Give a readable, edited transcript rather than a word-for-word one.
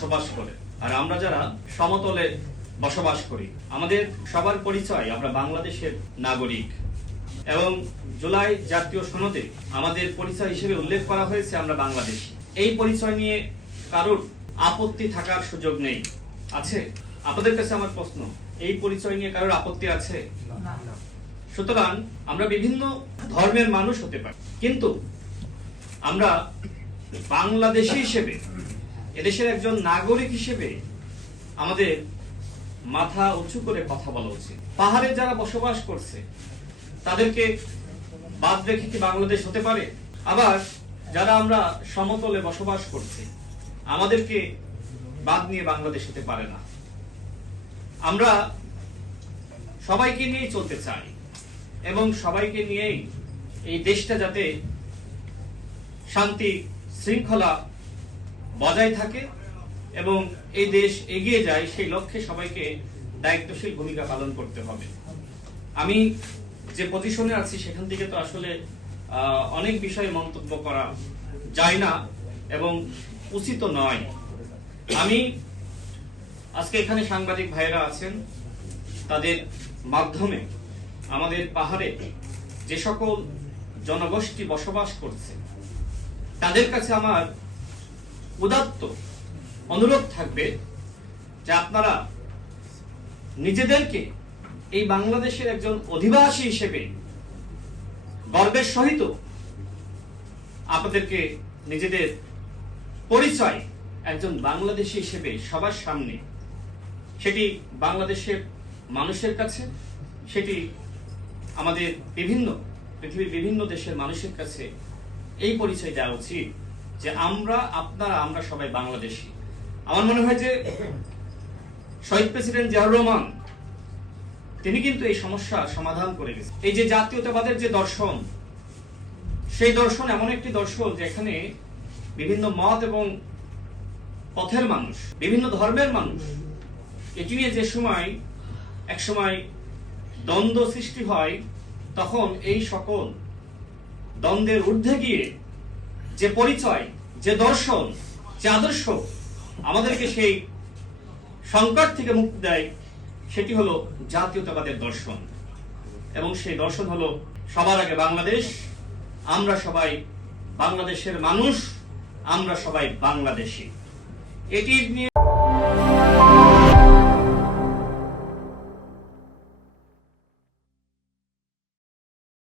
বসবাস করে, আর আমরা যারা সমতলে বসবাস করি, আমাদের সবার পরিচয় আমরা বাংলাদেশের নাগরিক। এবং জুলাই জাতীয় সনদে আমাদের পরিচয় হিসেবে উল্লেখ করা হয়েছে আমরা বাংলাদেশী। এই পরিচয় নিয়ে কারোর আপত্তি থাকার সুযোগ নেই। আছে? আপনাদের কাছে আমার প্রশ্ন, এই পরিচয় নিয়ে কারোর আপত্তি আছে? সুতরাং আমরা বিভিন্ন ধর্মের মানুষ হতে পারি, কিন্তু আমরা বাংলাদেশী হিসেবে, এদেশের একজন নাগরিক হিসেবে আমাদের মাথা উঁচু করে কথা বলা উচিত। পাহাড়ে যারা বসবাস করছে তাদেরকে বাদ রেখে কি বাংলাদেশ হতে পারে? আবার যারা আমরা সমতলে বসবাস করছি আমাদেরকে বাদ নিয়ে বাংলাদেশ হতে পারে না। আমরা সবাইকে নিয়েই চলতে চাই এবং সবাইকে নিয়েই এই দেশটা যাতে শান্তি শৃঙ্খলা বজায় থাকে এবং এই দেশ এগিয়ে যায়, সেই লক্ষ্যে সবাইকে দায়িত্বশীল ভূমিকা পালন করতে হবে। আমি যে পজিশনে আছি সেখান থেকে তো আসলে অনেক বিষয়ে মন্তব্য করা যায় না এবং উচিত নয়। আমি আজকে এখানে সাংবাদিক ভাইয়েরা আছেন, তাদের মাধ্যমে আমাদের পাহাড়ে যে সকল জনগোষ্ঠী বসবাস করছে তাদের কাছে আমার উদাত্ত অনুরোধ থাকবে যে আপনারা নিজেদেরকে এই বাংলাদেশের একজন অধিবাসী হিসেবে গর্বের সহিত আপনাদেরকে নিজেদের পরিচয় একজন বাংলাদেশী হিসেবে সবার সামনে, সেটি বাংলাদেশের মানুষের কাছে, সেটি আমাদের পৃথিবীর বিভিন্ন দেশের মানুষের কাছে এই পরিচয় দেওয়া উচিত যে আমরা সবাই বাংলাদেশী। আমার মনে হয় যে শহীদ প্রেসিডেন্ট জিয়াউর রহমান তিনি কিন্তু এই সমস্যার সমাধান করে গেছেন। এই যে জাতীয়তাবাদের যে দর্শন, সেই দর্শন এমন একটি দর্শন যেখানে বিভিন্ন মত এবং পথের মানুষ, বিভিন্ন ধর্মের মানুষ, এটি নিয়ে যে সময় একসময় দ্বন্দ্ব সৃষ্টি হয়, তখন এই সকল দ্বন্দ্বের ঊর্ধ্বে গিয়ে যে পরিচয়, যে দর্শন, যে আদর্শ আমাদেরকে সেই সংকট থেকে মুক্তি দেয়, সেটি হলো জাতীয়তাবাদের দর্শন। এবং সেই দর্শন হলো সবার আগে বাংলাদেশ, আমরা সবাই বাংলাদেশের মানুষ, আমরা সবাই বাংলাদেশী। এটি নিয়ে